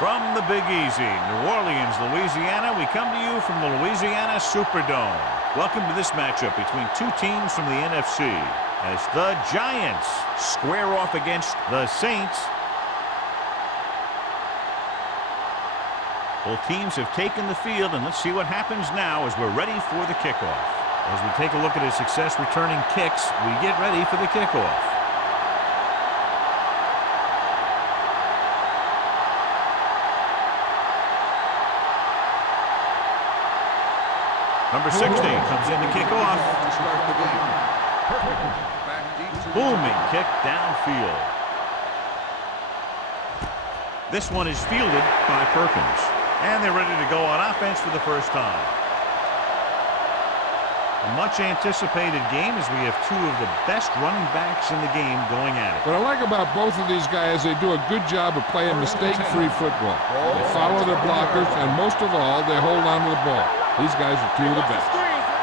From the Big Easy, New Orleans, Louisiana, we come to you from the Louisiana Superdome. Welcome to this matchup between two teams from the NFC as the Giants square off against the Saints. Both teams have taken the field, and let's see what happens now as we're ready for the kickoff. As we take a look at his success returning kicks, we get ready for the kickoff. Number 16 comes in to kick off. Booming kick downfield. This one is fielded by Perkins. And they're ready to go on offense for the first time. A much anticipated game as we have two of the best running backs in the game going at it. What I like about both of these guys, they do a good job of playing mistake-free football. They follow their blockers, and most of all, they hold on to the ball. These guys are two of the best.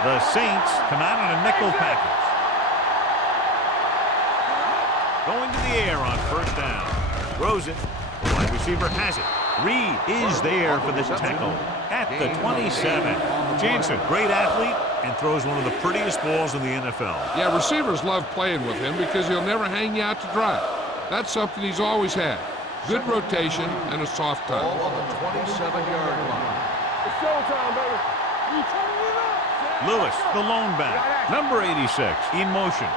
The Saints come out in a nickel package. Going to the air on first down. Throws it. The wide receiver has it. Reed is there for this tackle at the 27. Jansen, great athlete, and throws one of the prettiest balls in the NFL. Yeah, receivers love playing with him because he'll never hang you out to dry. That's something he's always had. Good rotation and a soft touch. Ball on the 27-yard line. It's showtime, baby. Lewis, the lone back. Number 86, in motion.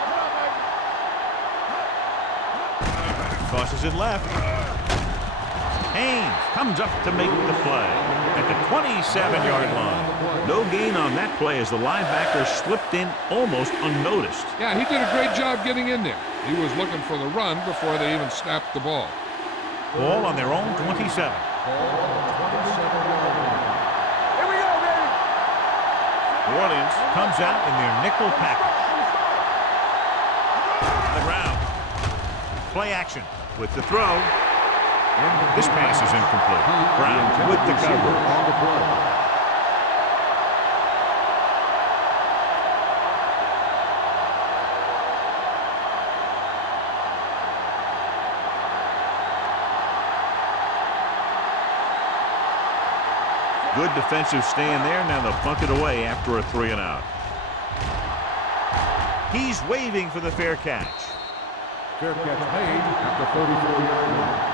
Tosses it left. Haynes comes up to make the play at the 27-yard line. No gain on that play as the linebacker slipped in almost unnoticed. Yeah, he did a great job getting in there. He was looking for the run before they even snapped the ball. Ball on their own 27. Ball on the 27-yard line. Here we go, baby. New Orleans comes out in their nickel package. On the ground. Play action with the throw. This pass is incomplete. Brown with the cover. On the play. Good defensive stand there. Now they'll punt it away after a 3-and-out. He's waving for the fair catch. Fair catch made at the 34-yard line.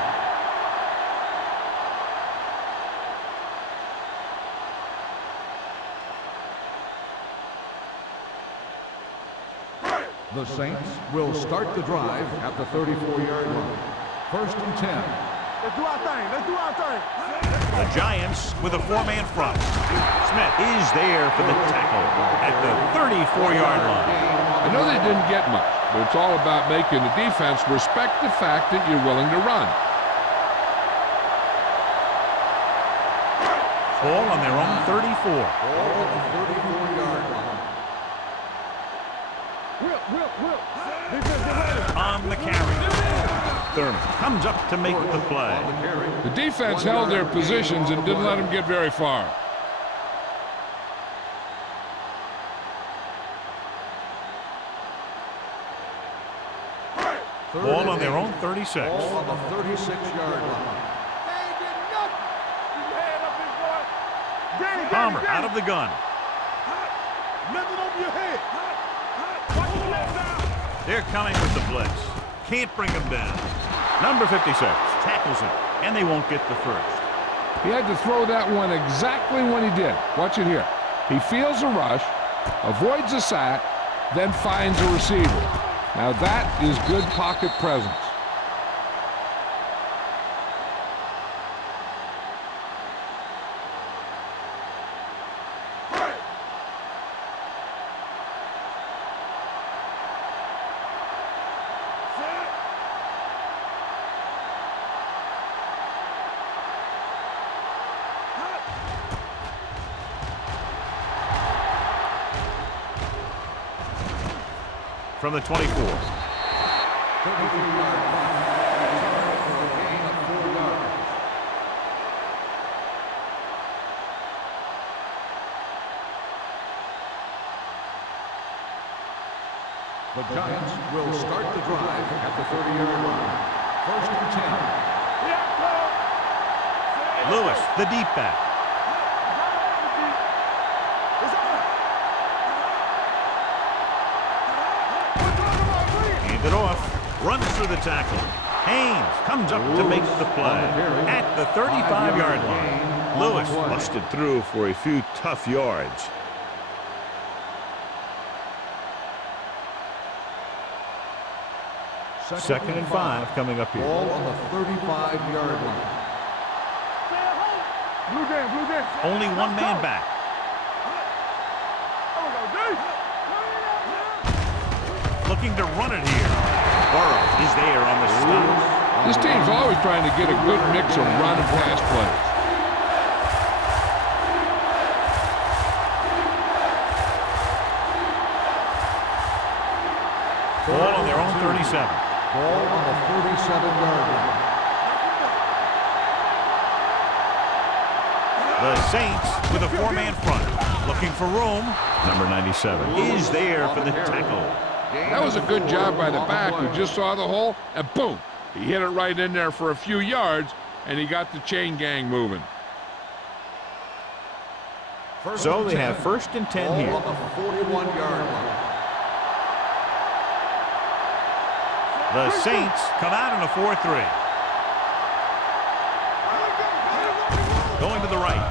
The Saints will start the drive at the 34-yard line. 1st and 10. Let's do our thing. Let's do our thing. The Giants with a four-man front. Smith is there for the tackle at the 34-yard line. I know they didn't get much, but it's all about making the defense respect the fact that you're willing to run. Ball on their own 34. Ball on the 34-yard line. Whip. Defense, get ready. On the carry. Thurman comes up to make the play. The defense held their positions and didn't let them get very far. Ball on their own 36. Ball on the 36-yard line. Palmer out of the gun. Nothing over your head. They're coming with the blitz. Can't bring them down. Number 56 tackles him, and they won't get the first. He had to throw that one exactly when he did. Watch it here. He feels a rush, avoids a sack, then finds a receiver. Now that is good pocket presence. From the 24. 33-yard line. For a gain of 4 yards. The Giants will start the drive at the 30-yard line. 1st and 10. Lewis, the deep back. Hand it off. Runs through the tackle. Haynes comes up to make the play at the 35-yard line. Lewis busted through for a few tough yards. Second and 5 coming up here. Ball on the 35-yard line. Blue game, blue game. Only one man back. Looking to run it here. Burrow is there on the stop. This team's always trying to get a good mix of run and pass plays. Ball on their own 37. Ball on the 37-yard line. The Saints with a four-man front. Looking for room. Number 97 is there for the tackle. That was a good job by the back who just saw the hole, and boom, he hit it right in there for a few yards, and he got the chain gang moving. So they have first and 10 here. Ball on the 41-yard line. The Saints come out in a 4-3. Going to the right.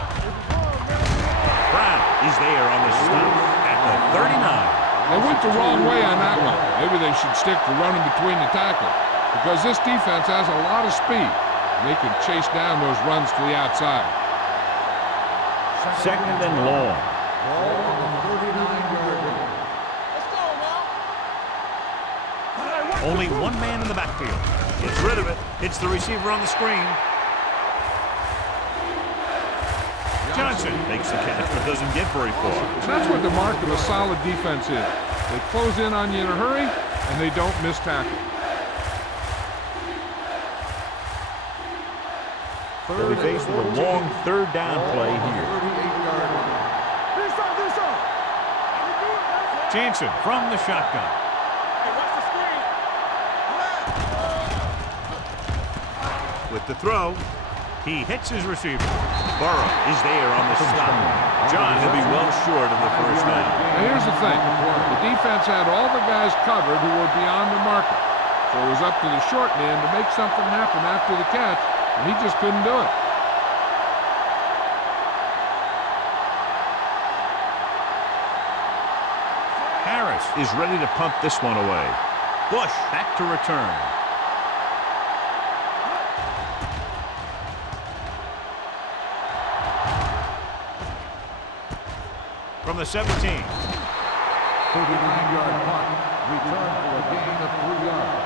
Brown is there on the stop at the 39. They went the wrong way on that one. Maybe they should stick to running between the tackles, because this defense has a lot of speed, and they can chase down those runs to the outside. Second and long. Ball on the 39-yard line. Only one man in the backfield. Gets rid of it. Hits the receiver on the screen. Johnson makes the catch, but doesn't get very far. And that's what the mark of a solid defense is. They close in on you in a hurry, and they don't miss tackle. They'll be faced with a long third down play here. 38-yard line. Jansen from the shotgun. With the throw, he hits his receiver. Burrow is there on the stop. John will be well short of the first down. Now here's the thing. The defense had all the guys covered who were beyond the marker. So it was up to the short man to make something happen after the catch, and he just couldn't do it. Harris is ready to punt this one away. Bush back to return. From the 17. 39-yard punt. Return for a gain of 3 yards.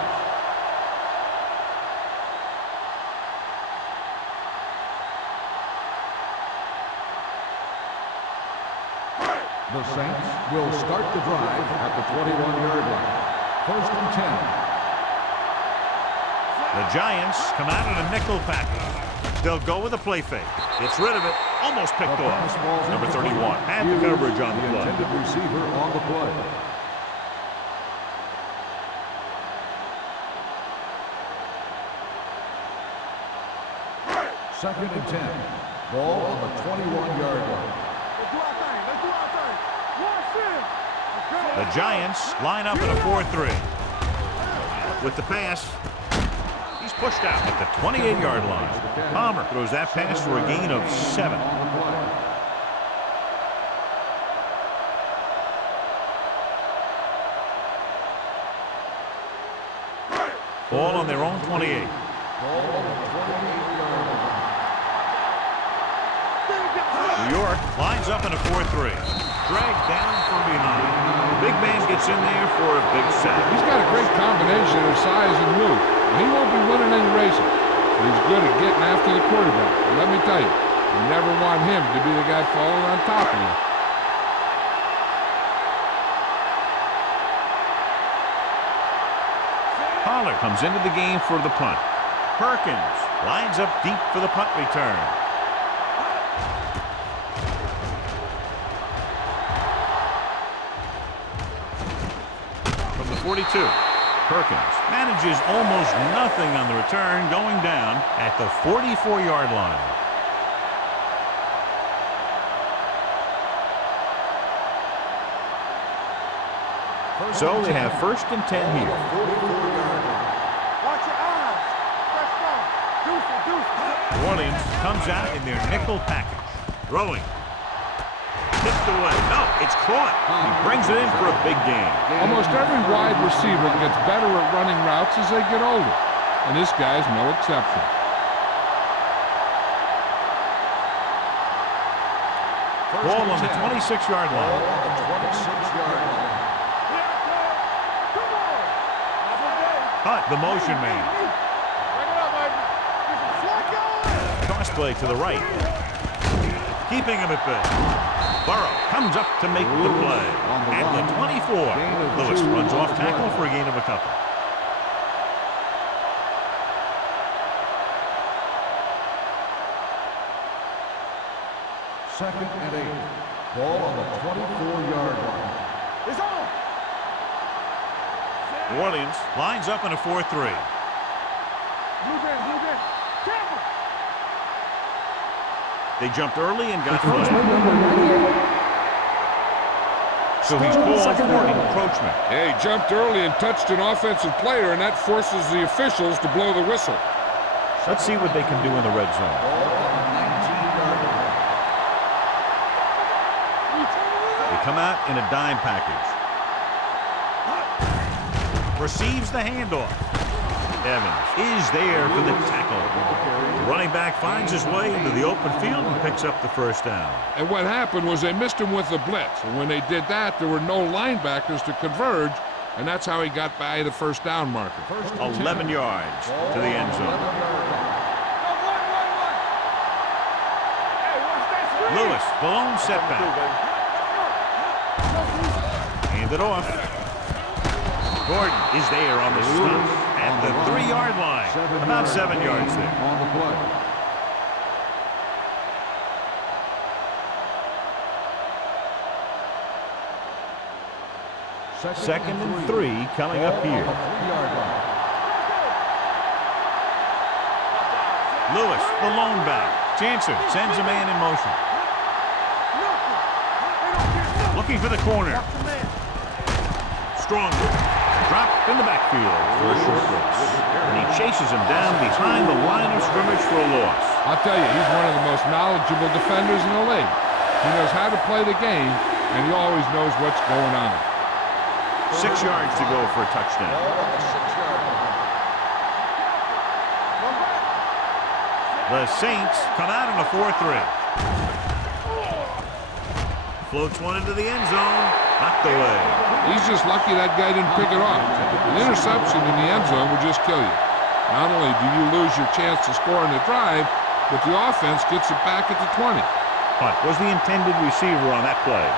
The Saints will start the drive at the 21-yard line. First and 10. The Giants come out in a nickel package. They'll go with a play fake. Gets rid of it. Almost picked off. Number 31 had the coverage on the play. Intended receiver on the play. Second and 10. Ball on the 21-yard line. The Giants line up in a 4-3. With the pass, he's pushed out at the 28-yard line. Palmer throws that pass for a gain of 7. Ball on their own 28. New York lines up in a 4-3. Dragged down from behind. The big man gets in there for a big sack. He's got a great combination of size and move. He won't be winning any races, but he's good at getting after the quarterback. And let me tell you, you never want him to be the guy falling on top of you. Pollard comes into the game for the punt. Perkins lines up deep for the punt return. From the 42, Perkins manages almost nothing on the return, going down at the 44-yard line. So they have 1st and 10 here. Watch your eyes. Let's go. Deuce it, deuce it. New Orleans comes out in their nickel package. Throwing. Tipped away. No, it's caught. He brings it in for a big game. Almost every wide receiver gets better at running routes as they get older, and this guy's no exception. Ball on the 26-yard line. Hunt, the motion man. Toss play to the right. Keeping him at bay. Burrow comes up to make the play. At the 24. Lewis runs off tackle for a gain of a couple. Second and 8. Ball on the 24-yard line. It's on. New Orleans lines up in a 4-3. Move in. Careful. They jumped early and got flagged. So he's called for encroachment. Yeah, he jumped early and touched an offensive player, and that forces the officials to blow the whistle. Let's see what they can do in the red zone. They come out in a dime package. Receives the handoff. Evans is there for the tackle. The running back finds his way into the open field and picks up the first down. And what happened was they missed him with the blitz. And when they did that, there were no linebackers to converge, and that's how he got by the first down marker. 11 yards to the end zone. Lewis, the lone setback. Hand it off. Gordon is there on the stunt at the 3-yard line. About 7 yards there. On the play. Second and 3 coming up here. Lewis, the lone back. Jansen sends a man in motion. Looking for the corner. Strong. Dropped in the backfield for a short loss. And he chases him down behind the line of scrimmage for a loss. I'll tell you, he's one of the most knowledgeable defenders in the league. He knows how to play the game, and he always knows what's going on. 6 yards to go for a touchdown. The Saints come out in a 4-3. Floats one into the end zone. Knocked away. He's just lucky that guy didn't pick it off. An interception in the end zone would just kill you. Not only do you lose your chance to score in the drive, but the offense gets it back at the 20. Hunt was the intended receiver on that play.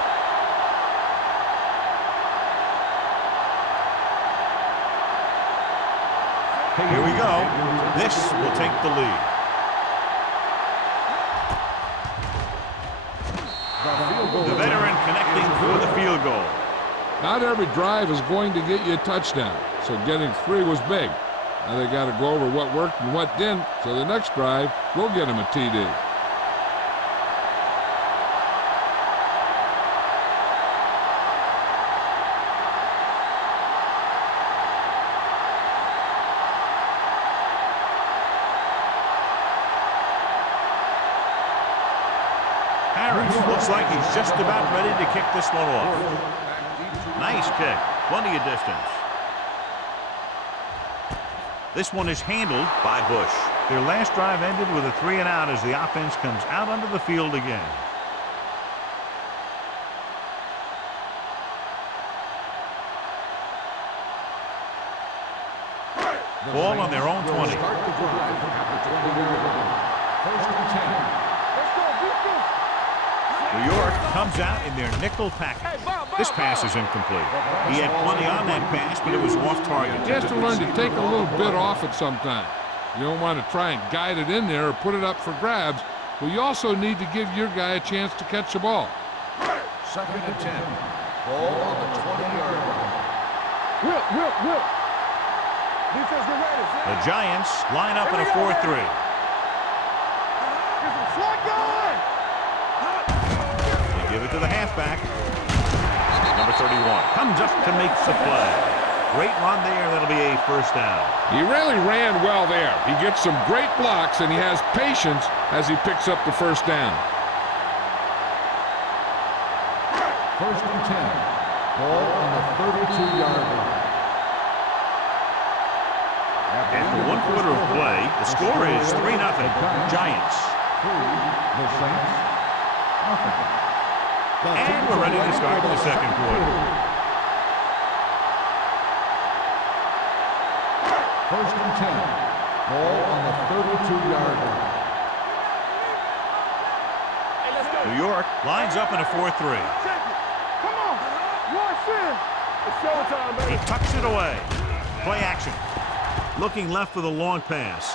Here we go. This will take the lead. The veteran connecting for the field goal. Not every drive is going to get you a touchdown, so getting 3 was big. Now they got to go over what worked and what didn't, so the next drive will get them a TD. Looks like he's just about ready to kick this one off. Nice kick. Plenty of distance. This one is handled by Bush. Their last drive ended with a 3-and-out as the offense comes out onto the field again. Ball on their own 20. Start the drive at the 20-yard line. First and 10. New York comes out in their nickel package. This pass is incomplete. He had plenty on that pass, but it was off target. He has to learn to take a little bit off it sometime. You don't want to try and guide it in there or put it up for grabs, but you also need to give your guy a chance to catch the ball. Second and 10. Ball on the 20-yard line. Will. Defense get ready. The Giants line up in a 4-3. Give it to the halfback. Number 31 comes up to make the play. Great run there. That'll be a first down. He really ran well there. He gets some great blocks, and he has patience as he picks up the first down. First and 10. Ball on the 32-yard line. After one quarter of play, the score is 3-0. Giants. The Saints. And we're ready to start the second quarter. First and 10. Ball on the 32-yard line. New York lines up in a 4-3. Come on. Rush in. It's showtime, baby. He tucks it away. Play action. Looking left for the long pass.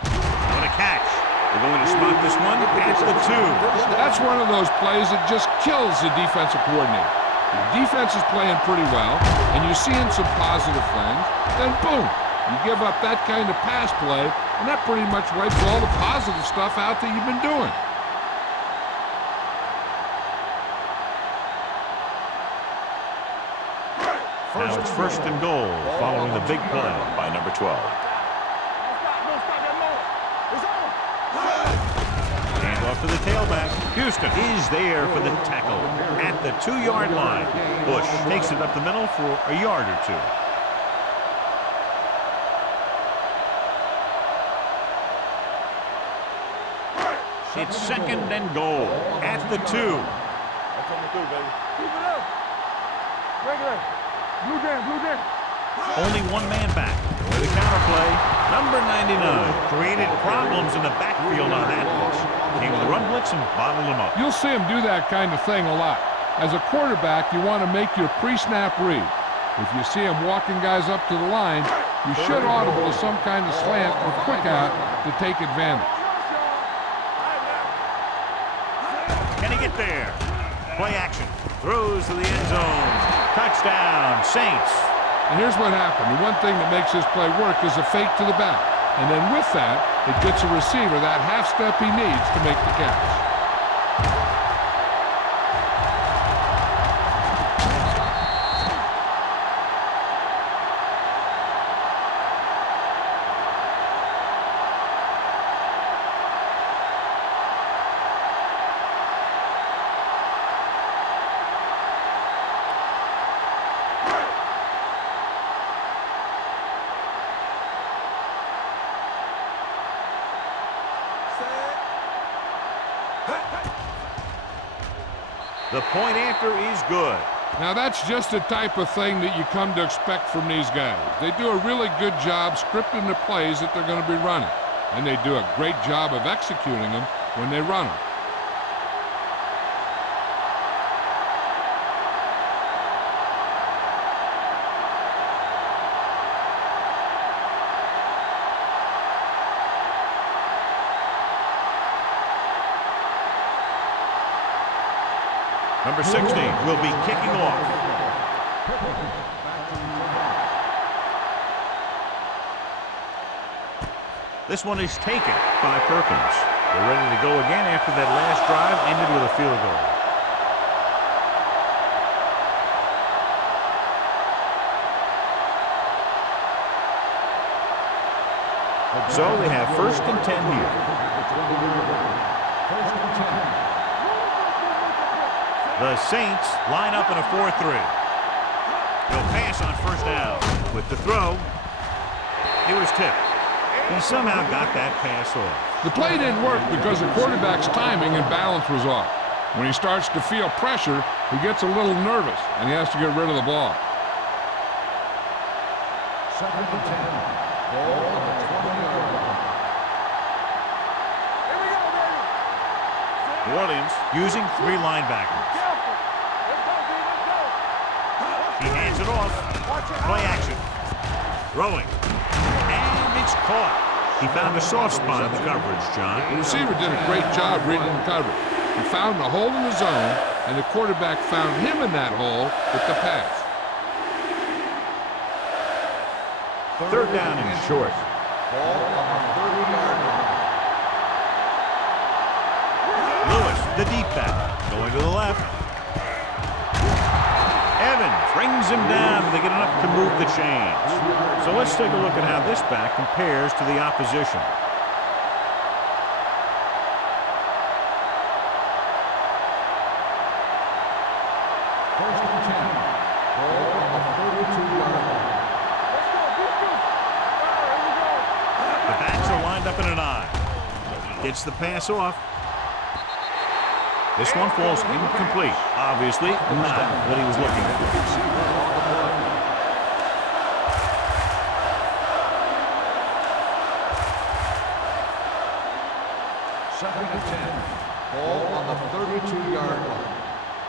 What a catch. They're going to spot this one at the 2. That's one of those plays that just kills the defensive coordinator. The defense is playing pretty well, and you're seeing some positive things. Then, boom, you give up that kind of pass play, and that pretty much wipes all the positive stuff out that you've been doing. Now it's first and goal following the big play by number 12. Hand off to the tailback. Houston is there for the tackle at the 2-yard line. Bush takes it up the middle for a yard or 2. It's second and goal at the 2. That's coming through, baby. Keep it up. Regular. Blue jam. Only one man back. With a counterplay, number 99 created problems in the backfield on that blitz. Came with a run blitz and bottled them up. You'll see him do that kind of thing a lot. As a quarterback, you want to make your pre-snap read. If you see him walking guys up to the line, you should audible to some kind of slant or quick out to take advantage. Can he get there? Play action. Throws to the end zone. Touchdown, Saints. And here's what happened. The one thing that makes this play work is a fake to the back. And then with that, it gets a receiver that half step he needs to make the catch. The point after is good. Now that's just the type of thing that you come to expect from these guys. They do a really good job scripting the plays that they're going to be running. And they do a great job of executing them when they run them. Number 60 will be kicking off. This one is taken by Perkins. They're ready to go again after that last drive ended with a field goal. So they have first and 10 here. First and 10. The Saints line up in a 4-3. They'll pass on first down. With the throw, it was tipped. He somehow got that pass off. The play didn't work because the quarterback's timing and balance was off. When he starts to feel pressure, he gets a little nervous, and he has to get rid of the ball. Second and 10. Ball on the 20-yard line. Here we go, baby. New Orleans using 3 linebackers. Careful. Let's go, B. Let's go. He hands it off. Play action. Throwing. And it's caught. He found a soft spot in the coverage, John. The receiver did a great job reading the coverage. He found a hole in the zone, and the quarterback found him in that hole with the pass. Third down and short. Ball on the 30-yard line. Lewis, the deep back, going to the left. Brings him down, and they get enough to move the chains. So let's take a look at how this back compares to the opposition. First and 10. Ball on the 32-yard line. The backs are lined up in an eye. Gets the pass off. This one falls incomplete. Obviously, not what he was looking for. Second and 10. Ball on the 32-yard line.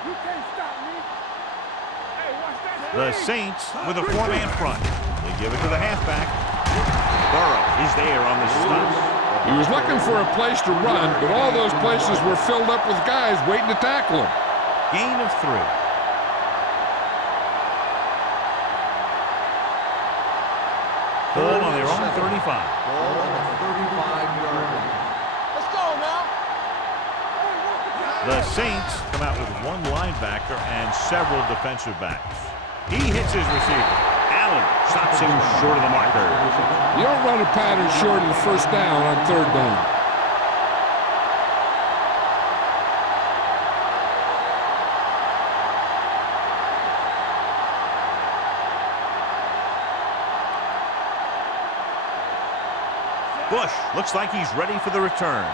You can't stop me. Hey, watch that. The Saints with a four-man front. They give it to the halfback. Burrow is there on the stop. He was looking for a place to run, but all those places were filled up with guys waiting to tackle him. Gain of 3. Ball on their own 35. Ball on the 35-yard line. Let's go now. The Saints come out with one linebacker and several defensive backs. He hits his receiver. Allen stops him short of the marker. You don't run a pattern short of the first down on third down. Bush looks like he's ready for the return.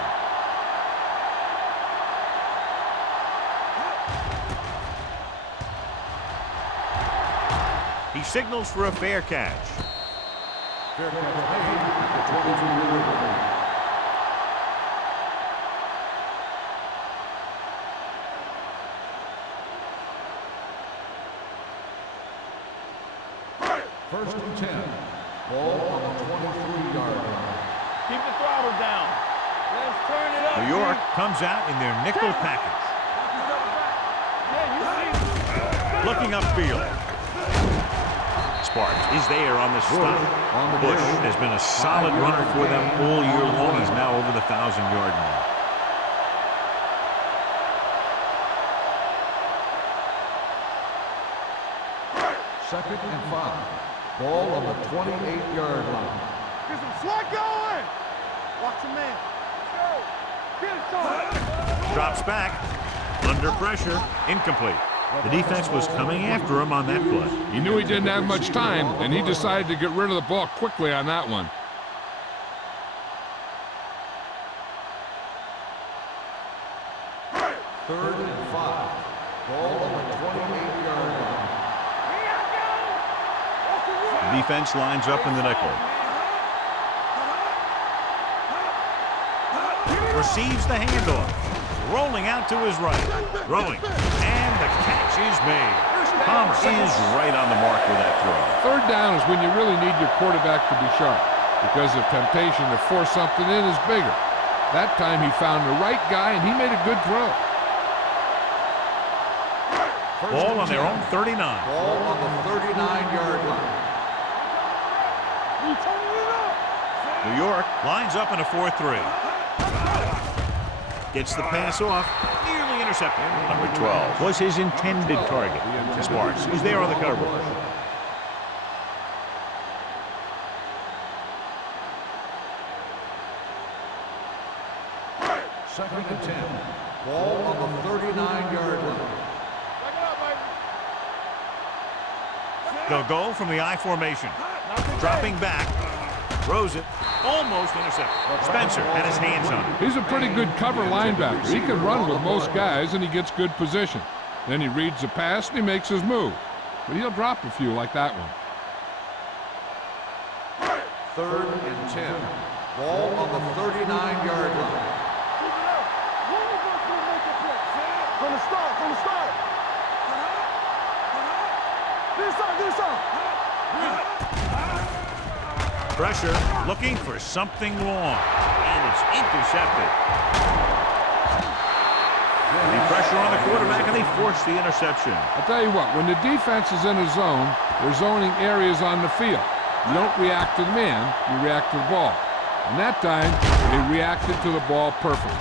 He signals for a fair catch. Fair catch made at the 22-yard line. First and 10. Ball on the 23-yard line. Keep the throttle down. Let's turn it up. New York comes out in their nickel package. Yeah, Looking upfield. Sparks is there on the stop. Bush has been a solid runner for them all year long. He's now over the 1,000-yard mark. Second and 5. Ball on the 28-yard line. Get some slack going. Watch your man. Let's go. Get it, son. Drops back. Under pressure. Incomplete. The defense was coming after him on that play. He knew he didn't have much time, and he decided to get rid of the ball quickly on that one. Third and 5. Ball on the 28-yard line. The defense lines up in the nickel. Receives the handoff. Rolling out to his right. Throwing. And the catch is made. Palmer is right on the mark with that throw. Third down is when you really need your quarterback to be sharp, because the temptation to force something in is bigger. That time he found the right guy, and he made a good throw. Ball on their own 39. Ball on the 39-yard line. New York lines up in a 4-3. Gets the pass off. Nearly intercepted. Number 12 was his intended target. Sparks is there on the coverage. Second and 10. Ball on the 39-yard line. They'll go from the I formation. Dropping back. Throws it. Almost intercepted. Spencer had his hands on it. He's a pretty good cover linebacker. He can run with most guys, and he gets good position. Then he reads the pass, and he makes his move. But he'll drop a few like that one. Third and 10. Ball on the 39-yard line. From the start, from the start. This up. Pressure, looking for something long, and it's intercepted. The pressure on the quarterback, and they force the interception. I'll tell you what, when the defense is in a zone, they're zoning areas on the field. You don't react to the man, you react to the ball. And that time, they reacted to the ball perfectly.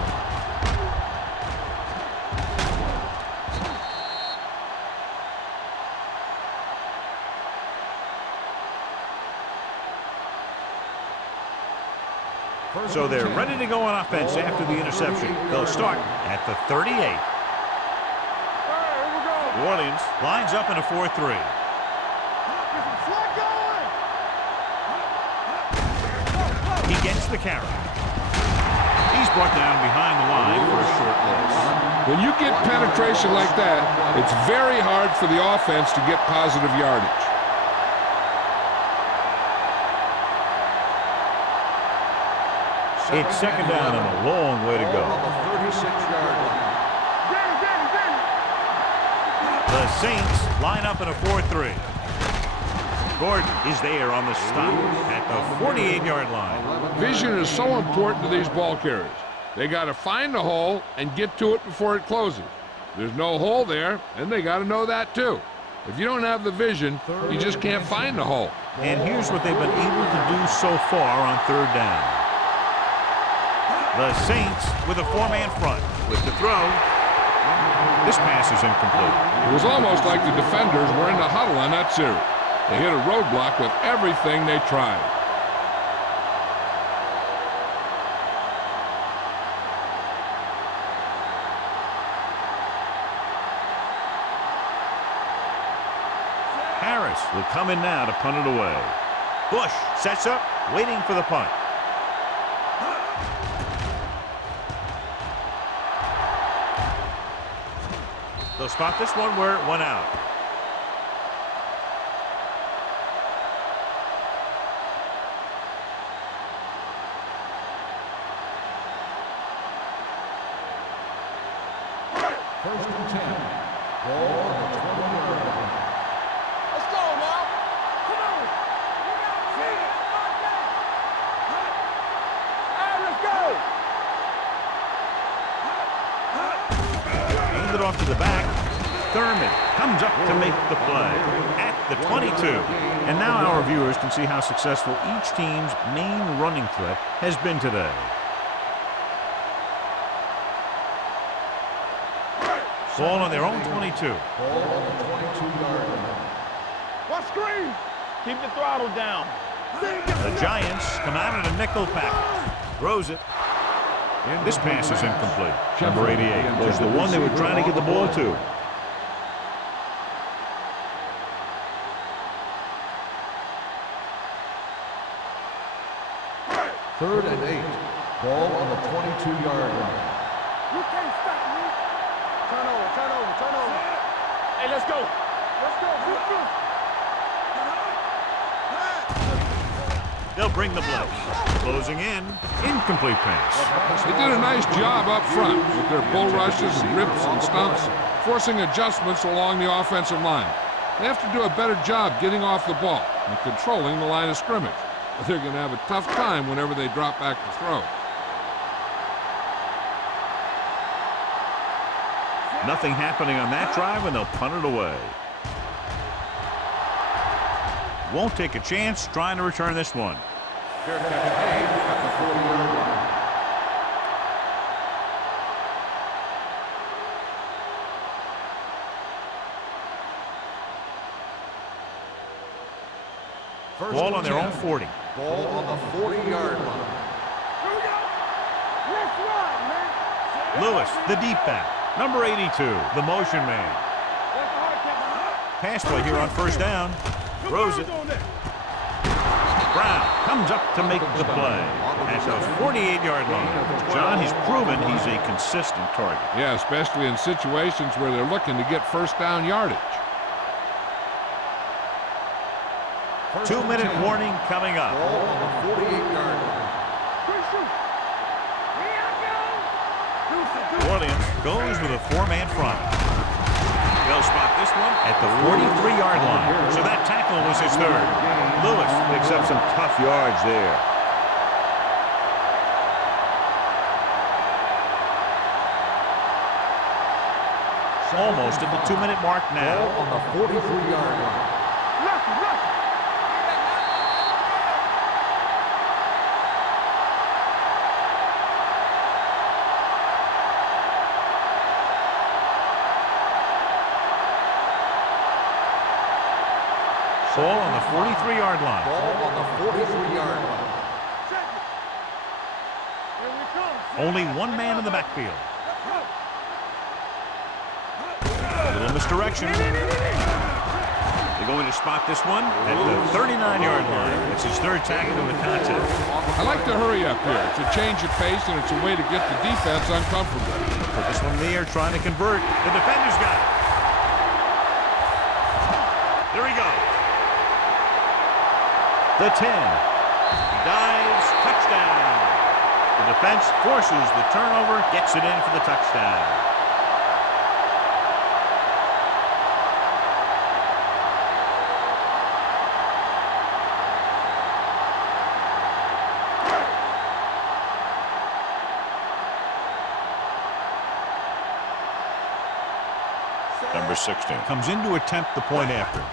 So they're ready to go on offense after the interception. They'll start at the 38. New Orleans lines up in a 4-3. He gets the carry. He's brought down behind the line for a short loss. When you get penetration like that, it's very hard for the offense to get positive yardage. It's second down and a long way to go. On the 36-yard line. The Saints line up in a 4-3. Gordon is there on the stop at the 48-yard line. Vision is so important to these ball carriers. They got to find the hole and get to it before it closes. There's no hole there, and they got to know that too. If you don't have the vision, you just can't find the hole. And here's what they've been able to do so far on third down. The Saints with a four-man front. With the throw, this pass is incomplete. It was almost like the defenders were in the huddle on that series. They hit a roadblock with everything they tried. Harris will come in now to punt it away. Bush sets up, waiting for the punt. They'll spot this one where it went out. First and 10. Ball on the 20-yard line. Let's go now. Come on. All right, let's go. Hand it off to the back. Thurman comes up to make the play at the 22. And now our viewers can see how successful each team's main running threat has been today. Ball on their own 22. Ball on the 22-yard line. What screen? Keep the throttle down. The Giants come out in a nickel package. Throws it. And this pass is incomplete. Number 88 was the one they were trying to get the ball to. Third and 8. Ball on the 22-yard line. You can't stop me. Turn over. Hey, let's go. They'll bring the blitz. Closing in. Incomplete pass. They did a nice job up front with their bull rushes and rips and stumps, forcing adjustments along the offensive line. They have to do a better job getting off the ball and controlling the line of scrimmage. They're going to have a tough time whenever they drop back to throw. Nothing happening on that drive, and they'll punt it away. Won't take a chance trying to return this one. Fair catch made at the 40-yard line. First Ball and on their 10. own 40. Ball on the 40-yard line. Here we go. Let's run, man. Lewis, the deep back. Number 82, the motion man. That's the hard catch. Pass play here on first down. Throws it. On there. Brown comes up to make the play at the 48-yard line. John, he's proven he's a consistent target. Yeah, especially in situations where they're looking to get first down yardage. 2-minute warning coming up. Ball on the 48-yard line. New Orleans goes with a four-man front. They'll spot this one at the 43-yard line. So that tackle was his third. Lewis picks up some tough yards there. Almost at the 2-minute mark Ball now. on the 43-yard line. Ball on the 43-yard line. Ball on the 43-yard line. Only one man in the backfield. A little misdirection. They're going to spot this one at the 39-yard line. It's his third tackle of the contest. I like to hurry up here. It's a change of pace, and it's a way to get the defense uncomfortable. Put this one in the air, trying to convert. The defender's got it. There he goes. The 10. He dives. Touchdown. The defense forces the turnover, gets it in for the touchdown. Number 16 comes in to attempt the point after.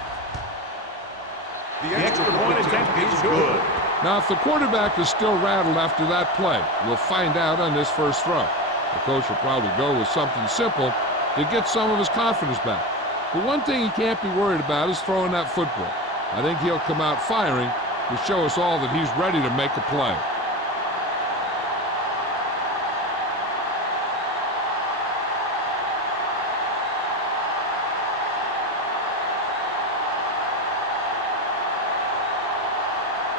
The extra point attempt is good. Now, if the quarterback is still rattled after that play, we'll find out on this first throw. The coach will probably go with something simple to get some of his confidence back. But one thing he can't be worried about is throwing that football. I think he'll come out firing to show us all that he's ready to make a play.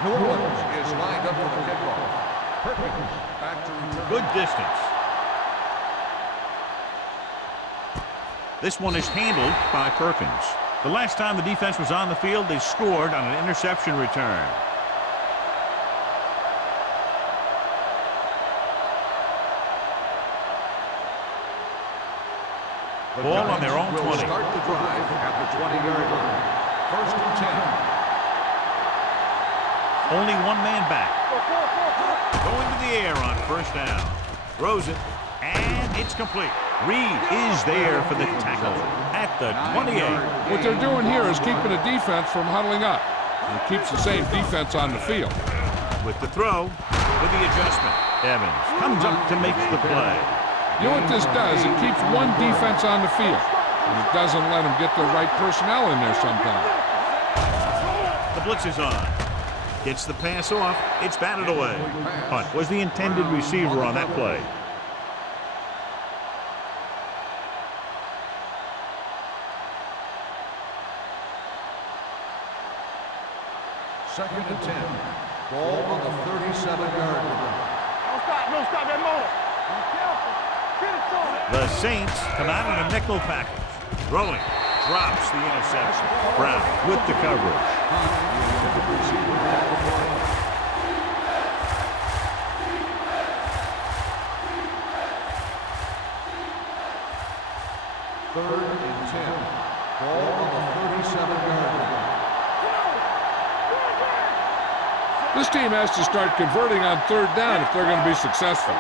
New Orleans is lined up for the kickoff. Perkins back to return. Good distance. This one is handled by Perkins. The last time the defense was on the field, they scored on an interception return. Ball on their own 20. Will start the drive at the 20-yard line. First and 10. Only one man back. Going to the air on first down. Throws it, and it's complete. Reed is there for the tackle at the 28. What they're doing here is keeping the defense from huddling up. And it keeps the same defense on the field. With the throw, with the adjustment, Evans comes up to make the play. You know what this does? It keeps one defense on the field. And it doesn't let them get the right personnel in there sometimes. The blitz is on. Gets the pass off. It's batted away. Hunt was the intended receiver on that play. Second and 10. Ball on the 37-yard line. Don't stop that motor. The Saints come out in a nickel package. Throwing. Drops the interception. Brown with the coverage. Third and 10. Ball on the 37-yard line. This team has to start converting on third down if they're going to be successful.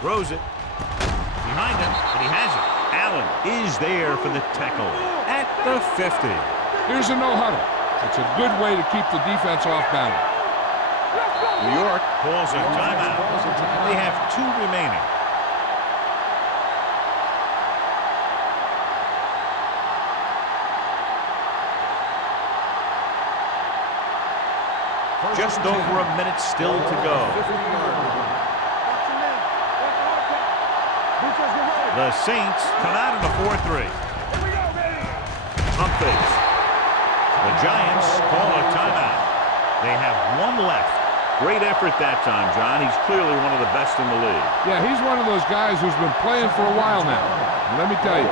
Throws it. Behind him, and he has it. Allen is there for the tackle at the 50. Here's a no-huddle. It's a good way to keep the defense off balance. New York calls a timeout. They have 2 remaining. Just over a minute still to go. The Saints come out in a 4-3. Pump fakes. The Giants call a timeout. They have 1 left. Great effort that time, John. He's clearly one of the best in the league. Yeah, he's one of those guys who's been playing for a while now. And let me tell you,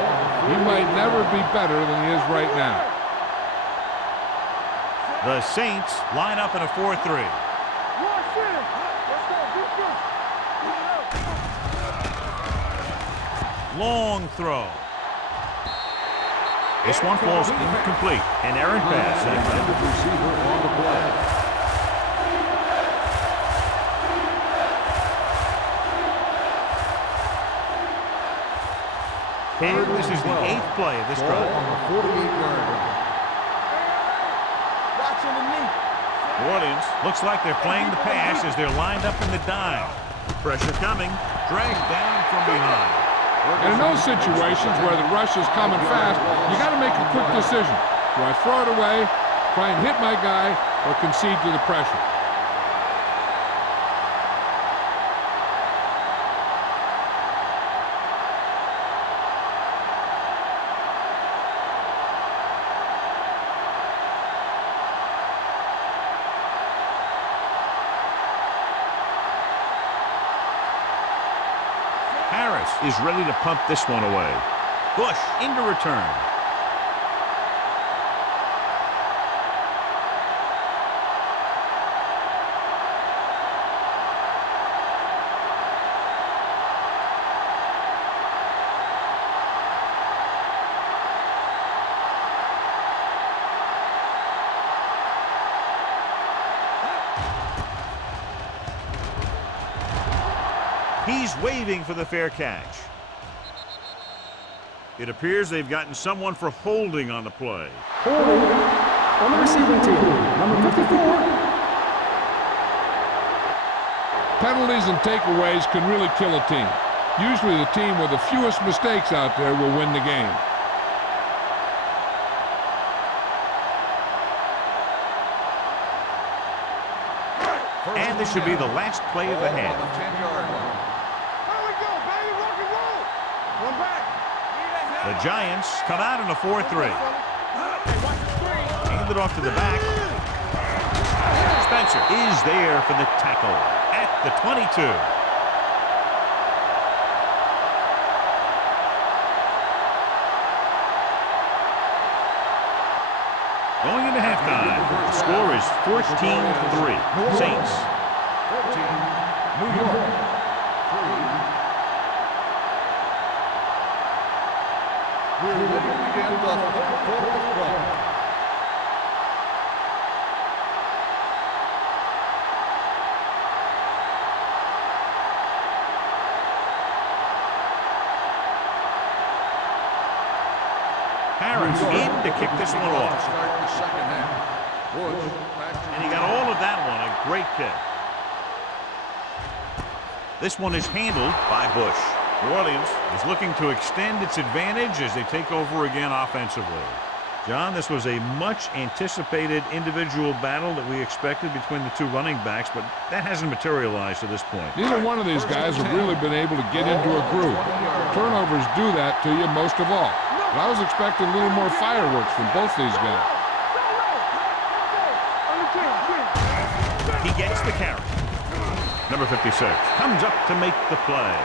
he might never be better than he is right now. The Saints line up in a 4-3. Long throw. This one falls incomplete. An errant pass. Receiver on the play. And this is the 8th play of this drive. On the 48-yard line. New Orleans looks like they're playing the pass as they're lined up in the dime. Pressure coming. Dragged down from behind. And in those situations where the rush is coming fast, you got to make a quick decision. Do I throw it away, try and hit my guy, or concede to the pressure? is ready to pump this one away. Bush into return. He's waving for the fair catch. It appears they've gotten someone for holding on the play. Holding on the receiving team, number 54. Penalties and takeaways can really kill a team. Usually the team with the fewest mistakes out there will win the game. And this should be the last play of the half. The Giants come out in a 4-3. Hand it off to the back. Spencer is there for the tackle at the 22. Going into halftime, the score is 14-3. Saints. 14, New York, 3. We're ready to begin the fourth quarter. Harris in to kick this one off. Start the second half. Bush back to And he got all of that one. A great kick. This one is handled by Bush. New Orleans is looking to extend its advantage as they take over again offensively. John, this was a much-anticipated individual battle that we expected between the two running backs, but that hasn't materialized to this point. Neither one of these guys have really been able to get into a groove. Turnovers do that to you most of all. But I was expecting a little more fireworks from both these guys. He gets the carry. Number 56 comes up to make the play.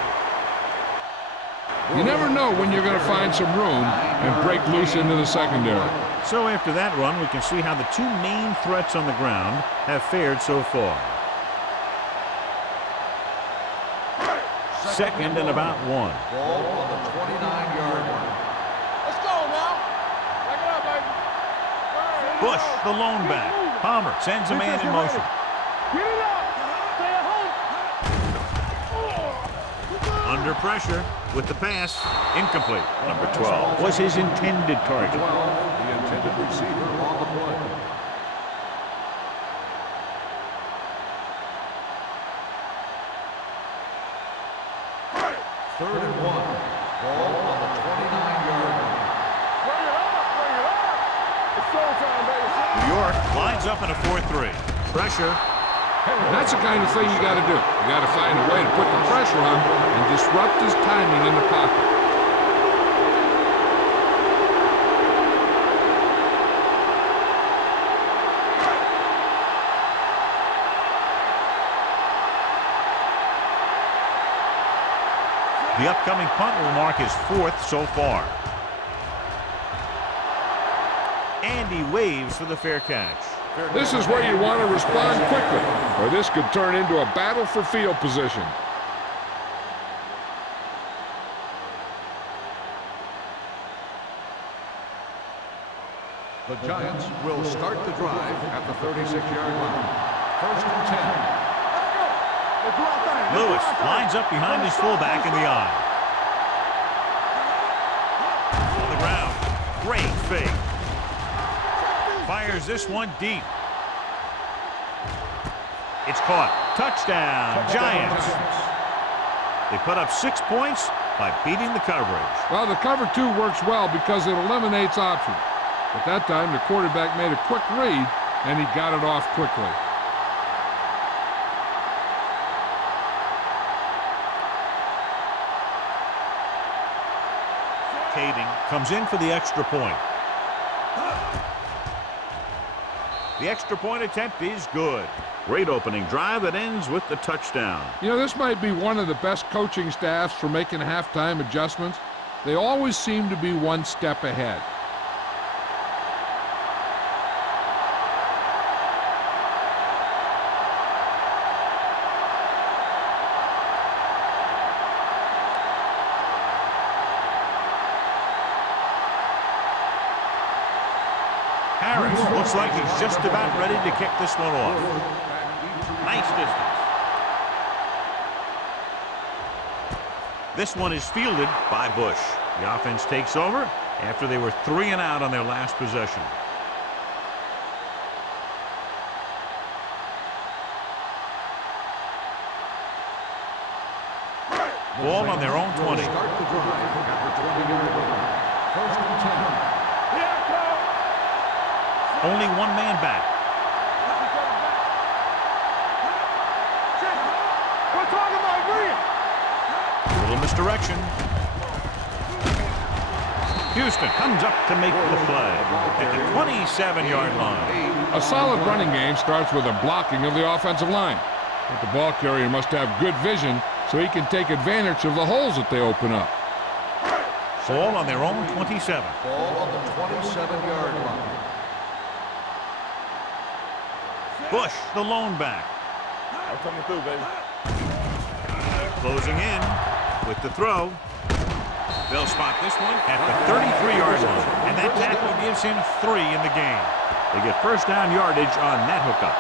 You never know when you're going to find some room and break loose into the secondary. So after that run, we can see how the two main threats on the ground have fared so far. Second and about 1. ball on the 29-yard line. Let's go now. Back it up, baby. Bush, the lone back. Palmer sends a man in motion. Get it up. Stay at home. Under pressure with the pass. Incomplete. Number 12. Was his intended target. 12, the intended receiver on the play. Third and 1. Ball on the 29-yard line. Bring it up. Bring it up. It's showtime, baby. New York lines up in a 4-3. Pressure. That's the kind of thing you got to do. You got to find a way to put the pressure on and disrupt his timing in the pocket. The upcoming punt will mark his 4th so far. And he waves for the fair catch. This is where you want to respond quickly, or this could turn into a battle for field position. The Giants will start the drive at the 36-yard line. First and 10. Lewis lines up behind his fullback in the eye. On the ground. Great fake. Fires this one deep. It's caught. Touchdown, Giants. They put up 6 points by beating the coverage. Well, the cover 2 works well because it eliminates options. But that time, the quarterback made a quick read, and he got it off quickly. Kading comes in for the extra point. The extra point attempt is good. Great opening drive that ends with the touchdown. You know, this might be one of the best coaching staffs for making halftime adjustments. They always seem to be one step ahead. Harris looks like he's just about ready to kick this one off. Nice distance. This one is fielded by Bush. The offense takes over after they were 3 and out on their last possession. Ball on their own 20. Start the drive at the 20-yard line. First and 10. Only one man back. We're talking about Green. A little misdirection. Houston comes up to make the play at the 27-yard line. A solid running game starts with a blocking of the offensive line. But the ball carrier must have good vision so he can take advantage of the holes that they open up. Ball on their own 27. Ball on the 27-yard line. Bush, the lone back. I'm coming through, baby. Closing in with the throw. They'll spot this one at the 33-yard line. And that tackle gives him 3 in the game. They get first down yardage on that hookup.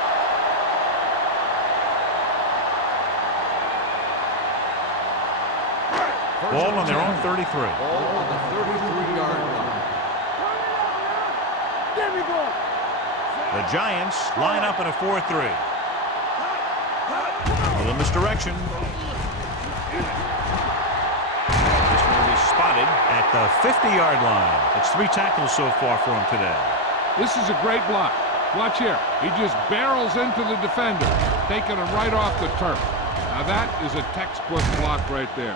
Ball on their own 33. Ball on the 33-yard line. There we go. The Giants line up in a 4-3. A little misdirection. This one will be spotted at the 50-yard line. It's 3 tackles so far for him today. This is a great block. Watch here. He just barrels into the defender, taking him right off the turf. Now that is a textbook block right there.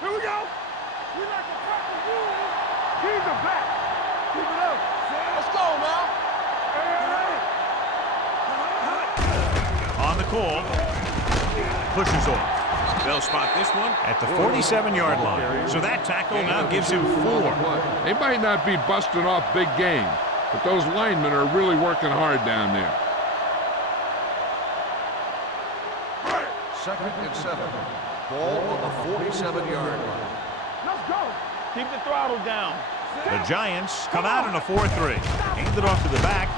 Here we go. We like to crack the rules. Keep it back. Keep it up. Let's go, man. On the call. Pushes off. They'll spot this one at the 47-yard line. So that tackle now gives him 4. They might not be busting off big game, but those linemen are really working hard down there. Second and 7. Ball on the 47-yard line. Let's go. Keep the throttle down. The Giants come out in a 4-3. Hand it off to the back.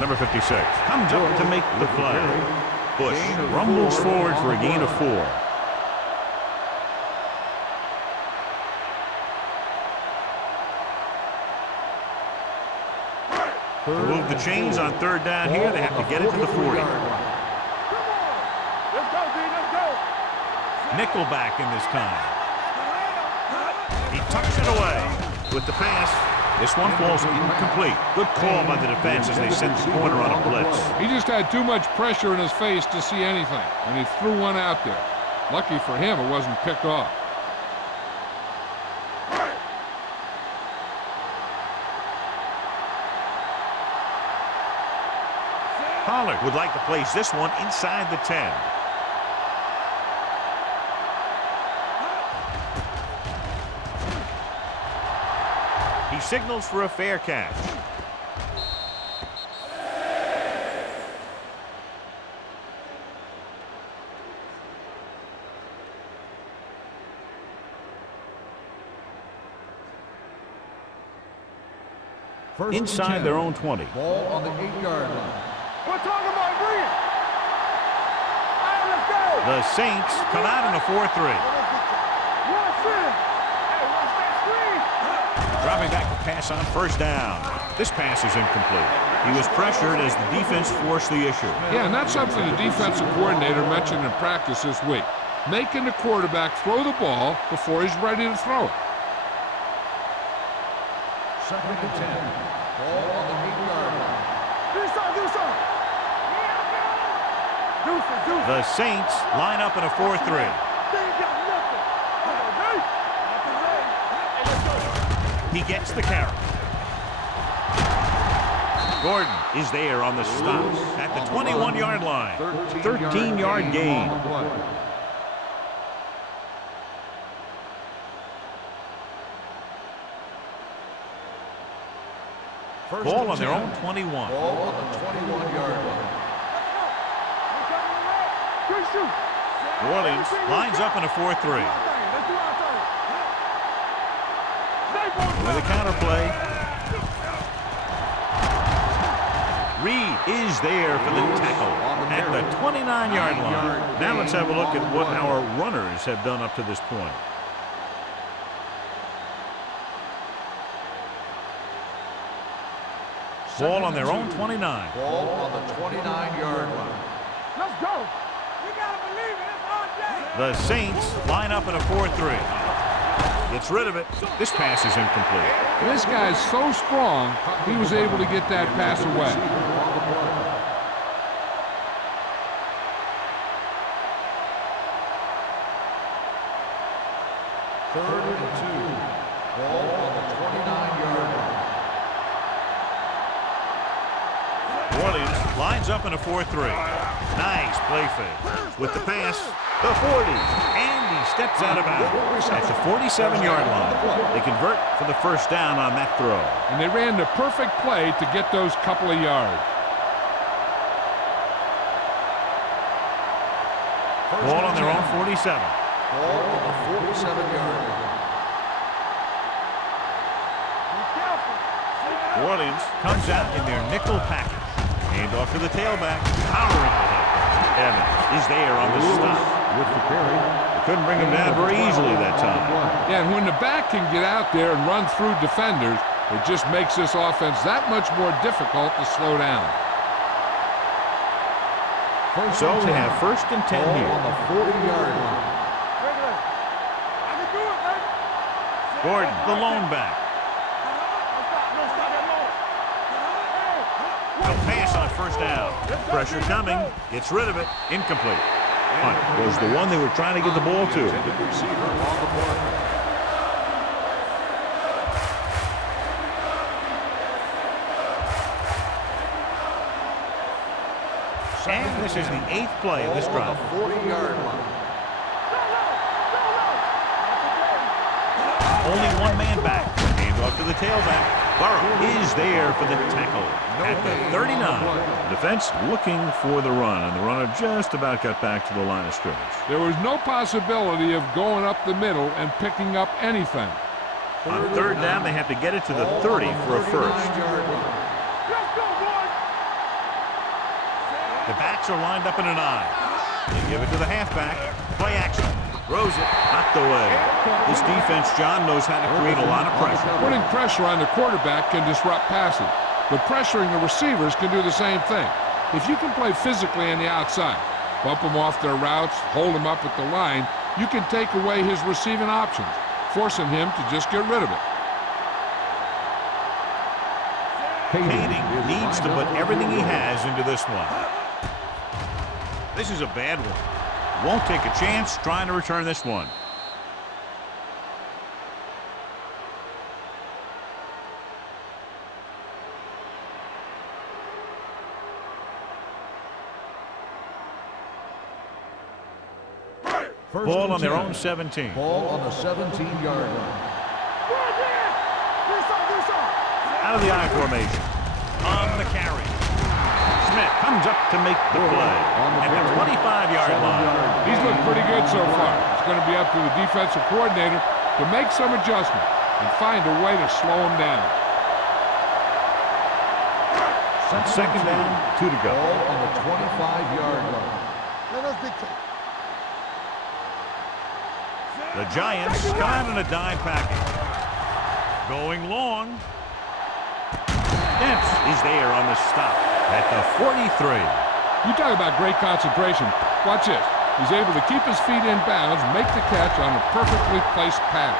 Number 56 comes up to make the play. Bush rumbles forward for a gain of 4. To move the chains on 3rd down here, they have to get it to the 40. Let's go, D. Let's go. Nickelback in this time. He tucks it away with the pass. This one falls incomplete. Good call by the defense as they sent the corner on a blitz. He just had too much pressure in his face to see anything, and he threw one out there. Lucky for him, it wasn't picked off. Pollard would like to place this one inside the 10. He signals for a fair catch. First and Inside 10. their own 20. Ball on the 8-yard line. We're talking about Green. All right, let's go. The Saints come out in a 4-3. Watch this. Hey, watch that screen. Dropping back to pass on 1st down. This pass is incomplete. He was pressured as the defense forced the issue. Yeah, and that's something the defensive coordinator mentioned in practice this week. Making the quarterback throw the ball before he's ready to throw it. Second and 10. Ball on the 8-yard line. Do something. The Saints line up in a 4-3. They ain't got nothing. Hey, let's He gets the carry. Gordon is there on the stop at the 21-yard line. 13-yard gain. Ball on their own 21. Ball on the 21-yard line. New Orleans lines up in a 4-3. With a counterplay. Reed is there for the tackle at the 29-yard line. Now let's have a look at what our runners have done up to this point. Ball on their own 29. Ball on the 29-yard line. Let's go. We gotta believe it. It's our day. The Saints line up in a 4-3. Gets rid of it. This pass is incomplete. This guy's so strong, he was able to get that pass away. Third and 2. Ball on the 29-yard line. New Orleans lines up in a 4-3. Nice play fake. With the pass, the 40. And he steps out of bounds at the 47-yard line. They convert for the first down on that throw. And they ran the perfect play to get those couple of yards. Ball on their own 47. Ball on the 47-yard line. New Orleans comes out in their nickel package. Hand off to the tailback. Powering ahead. Evans is there on the stop. With the carry. They couldn't bring him down very easily that time. Yeah, and when the back can get out there and run through defenders, it just makes this offense that much more difficult to slow down. So they have first and 10 Ball here. on the 40-yard line. I can do it, man. Gordon, the lone back. They'll pass on first down. Pressure coming. Gets rid of it. Incomplete. Punt was the one they were trying to get the ball to. And this is the 8th play of this drive. 40-yard line. Only one man back. Hand off to the tailback. Burrow is there for the tackle at the 39. Defense looking for the run, and the runner just about got back to the line of scrimmage. There was no possibility of going up the middle and picking up anything. On third down, they have to get it to the 30 for a first. Let's go, boys. The backs are lined up in an I. They give it to the halfback. Play action. Throws it. Knocked away. This defense, John, knows how to create a lot of pressure. Putting pressure on the quarterback can disrupt passing, but pressuring the receivers can do the same thing. If you can play physically on the outside, bump them off their routes, hold them up at the line, you can take away his receiving options, forcing him to just get rid of it. Kading needs to put everything he has into this one. This is a bad one. Won't take a chance trying to return this one. Ball on their own 17. Ball on the 17-yard line. Out of the I formation. On the carry. Smith comes up to make the play at the 25-yard line. He's looked pretty good so far. It's going to be up to the defensive coordinator to make some adjustment and find a way to slow him down. Second down, 2 to go. Ball on the 25-yard line. Let us dictate. The Giants come out in a dime package. Going long. Dents is there on the stop at the 43. You talk about great concentration. Watch this. He's able to keep his feet in bounds, make the catch on a perfectly placed pass.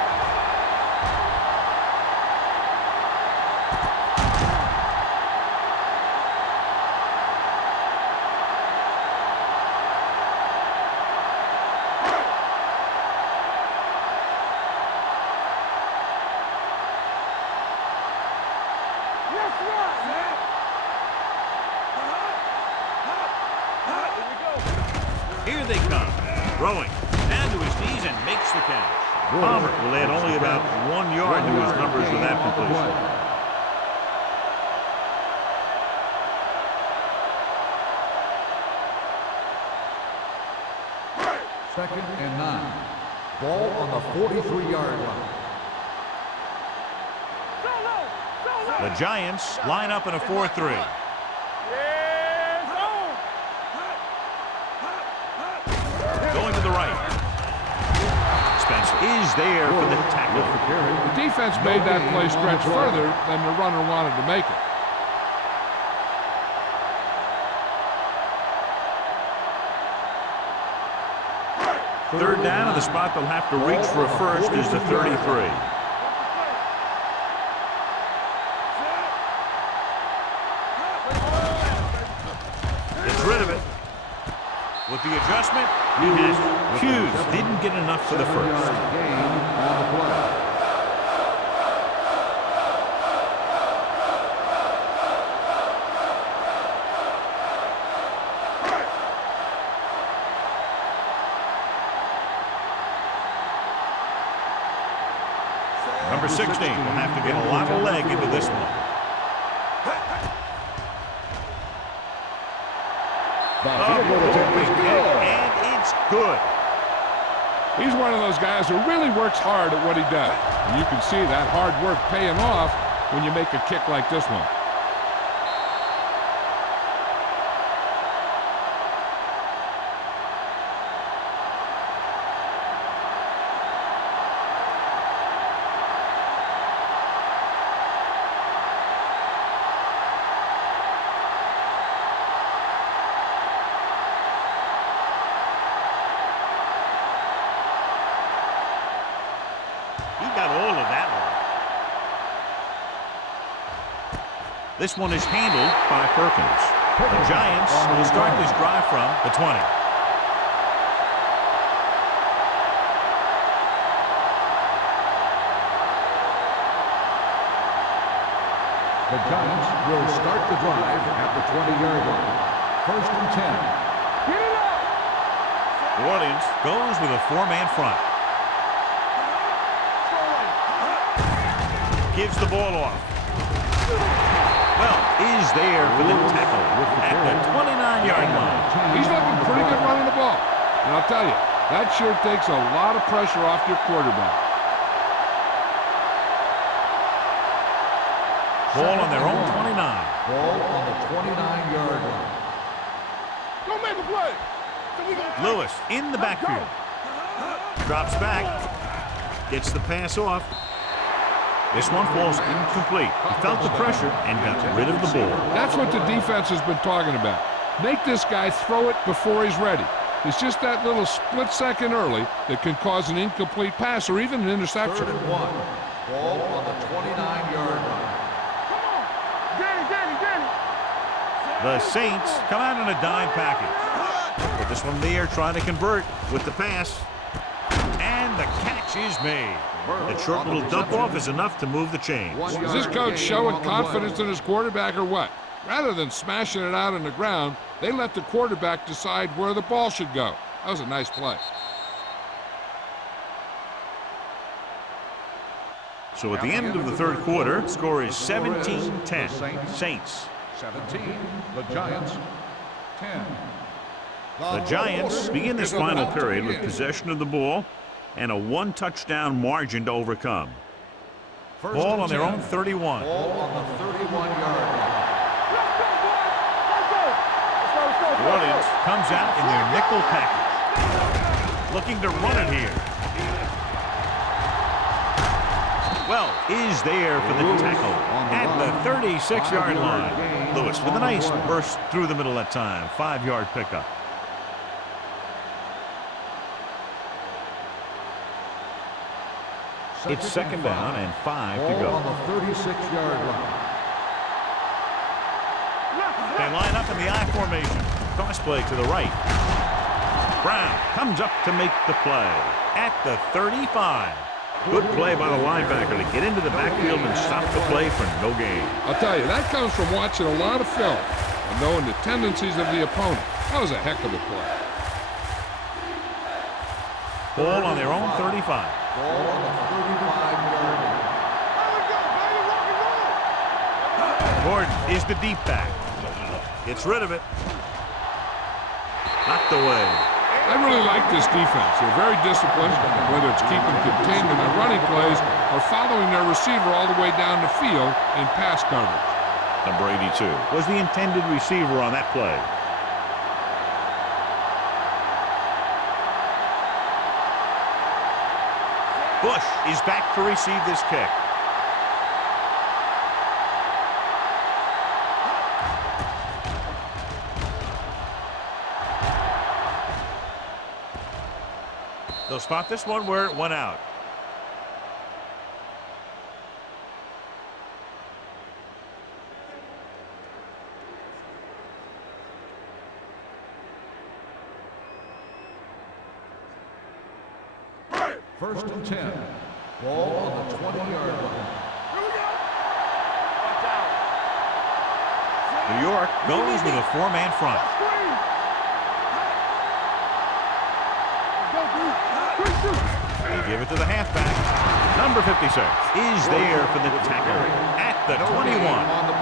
Throwing. Down to his knees and makes the catch. Palmer will add only about 1 yard to his numbers with that completion. Second and 9. Ball on the 43-yard line. The Giants line up in a 4-3. Going to the right. Spencer is there for the tackle. The defense made that play stretch further than the runner wanted to make it. Third down, and the spot they'll have to reach for a first is the 33. Gets rid of it. With the adjustment, he has Hughes. Didn't get enough for the first. Gain on the play. Number 16 will have to get a lot of leg into this one. And it's good. He's one of those guys who really works hard at what he does. And you can see that hard work paying off when you make a kick like this one. Got all of that one. This one is handled by Perkins. The Giants will start this drive from the 20. The Giants will start the drive at the 20-yard line. First and 10. Get it up! New Orleans goes with a 4-man front. Gives the ball off. Well, is there for the tackle at the 29-yard line. He's looking pretty good running the ball. And I'll tell you, that sure takes a lot of pressure off your quarterback. Ball on their own 29. Ball on the 29-yard line. Don't make a play. Lewis in the backfield. Drops back. Gets the pass off. This one falls incomplete. He felt the pressure and got rid of the ball. That's what the defense has been talking about. Make this guy throw it before he's ready. It's just that little split second early that can cause an incomplete pass or even an interception. Third and 1. Ball on the 29-yard line. The Saints come out in a dime package. Put this one in the air, trying to convert with the pass. And the catch is made. That short little dump off is enough to move the chains. Is this coach showing confidence in his quarterback or what? Rather than smashing it out on the ground, they let the quarterback decide where the ball should go. That was a nice play. So at the end of the third quarter, score is 17-10. Saints. 17. The Giants. 10. The Giants begin this final period with possession of the ball and a 1-touchdown margin to overcome. Ball on their own 31. Ball on the 31-yard line. New Orleans comes out in their nickel package. Looking to run it here. Well, is there for the tackle at the 36-yard line. Lewis with a nice burst through the middle that time. 5-yard pickup. It's second down and 5 to go. On the 36-yard line. They line up in the I formation. Toss play to the right. Brown comes up to make the play at the 35. Good play by the linebacker to get into the backfield and stop the play for no gain. I'll tell you, that comes from watching a lot of film and knowing the tendencies of the opponent. That was a heck of a play. Ball on their own 35. Ball on the 35-yard line. There we go, baby. Rock and roll. Gordon is the deep back. Gets rid of it. Knocked away. I really like this defense. They're very disciplined, whether it's keeping contained in their running plays or following their receiver all the way down the field in pass coverage. Number 82. Was the intended receiver on that play. Bush is back to receive this kick. They'll spot this one where it went out. First and 10. Ball on the 20-yard line. Here we go. Watch out. New York goes with a four-man front. Screen. Let's go, dude. They give it to the halfback. Number 56 is there for the tackle at the 21.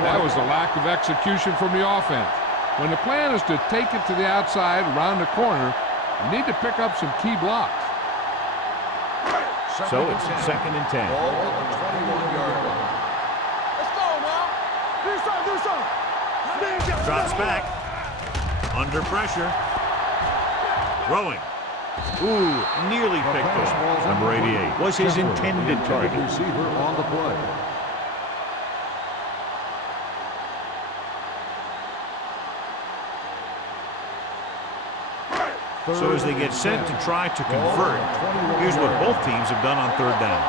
That was a lack of execution from the offense. When the plan is to take it to the outside, around the corner, you need to pick up some key blocks. So it's second and 10. Ball on the 21-yard line. Let's go now. Do something, do something. Drops back. Under pressure. Throwing. Ooh, nearly picked off. Number 88 was his intended target. Receiver on the play. So as they get set to try to convert, here's what both teams have done on third down.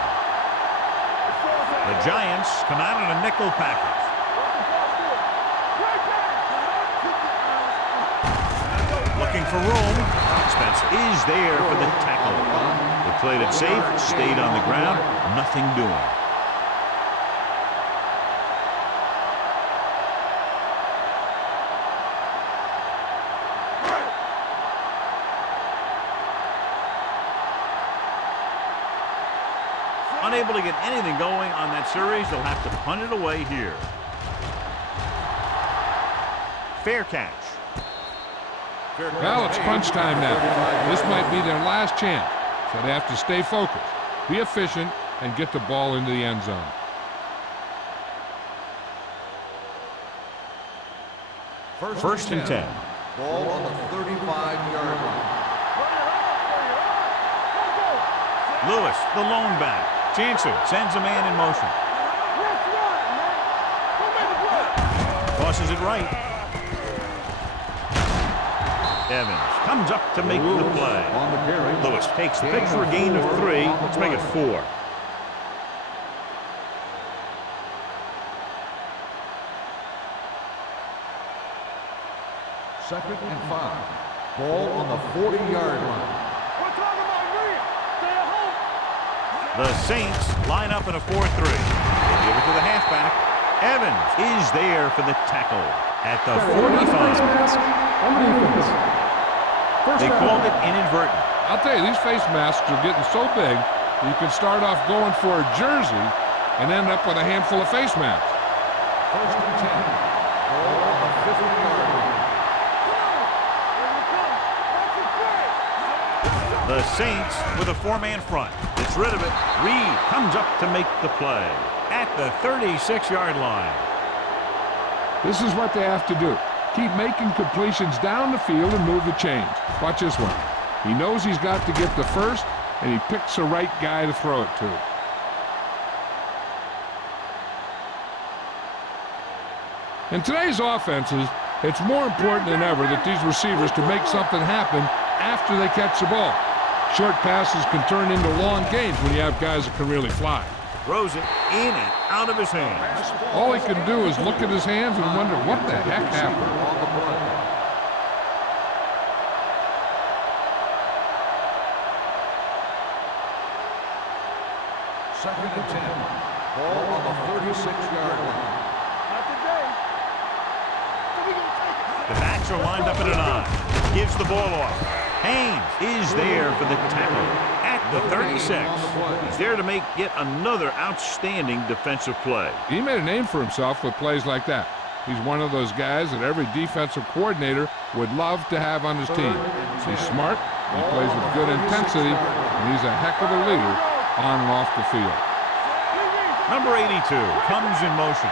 The Giants come out in a nickel package. Looking for room. Spence is there for the tackle. They played it safe, stayed on the ground, nothing doing. Unable to get anything going on that series, they'll have to punt it away here. Fair catch. Well, it's crunch time now. This might be their last chance, so they have to stay focused, be efficient, and get the ball into the end zone. First and 10. Ball on the 35-yard line. Lewis, the lone back. Jansen sends a man in motion. Tosses it right. Evans comes up to make the play. On the carry. Lewis takes the pitch for a gain of 3. Let's make it 4. Second and 5. Ball on the 40-yard line. The Saints line up in a 4-3. They give it to the halfback. Evans is there for the tackle at the 45. They called it inadvertent. I'll tell you, these face masks are getting so big that you can start off going for a jersey and end up with a handful of face masks. First and 10. Ball on the 50-yard line. The Saints with a four-man front. Gets rid of it. Reed comes up to make the play at the 36-yard line. This is what they have to do. Keep making completions down the field and move the chains. Watch this one. He knows he's got to get the first, and he picks the right guy to throw it to. In today's offenses, it's more important than ever that these receivers to make something happen after they catch the ball. Short passes can turn into long gains when you have guys that can really fly. Throws it in and out of his hands. All he can do is look at his hands and wonder what the heck happened. On the play. Second and 10. Ball on the 36-yard line. Not today. So we gonna take it. The backs are lined up at a 9. Gives the ball off. Haynes is there for the tackle the 36. He's there to make yet another outstanding defensive play. He made a name for himself with plays like that. He's one of those guys that every defensive coordinator would love to have on his team. He's smart, he plays with good intensity, and he's a heck of a leader on and off the field. Number 82 comes in motion.